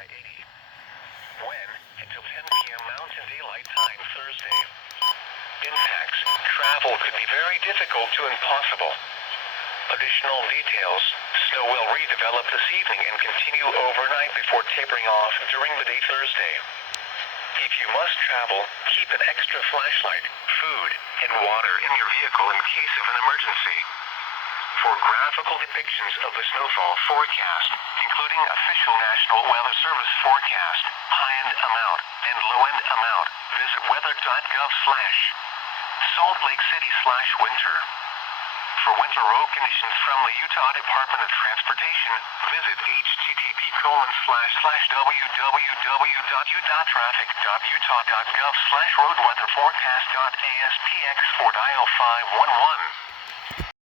I-80. When? Until 10 p.m. Mountain Daylight Time Thursday. Impacts. Travel could be very difficult to impossible. Additional details. Snow will redevelop this evening and continue overnight before tapering off during the day Thursday. If you must travel, keep an extra flashlight, food, and water in your vehicle in case of an emergency. For graphical depictions of the snowfall forecast, including official National Weather Service forecast, high-end amount, and low-end amount, visit weather.gov/Salt Lake City/winter. For winter road conditions from the Utah Department of Transportation, visit http://www.traffic.utah.gov/roadweatherforecast.aspx or dial 511.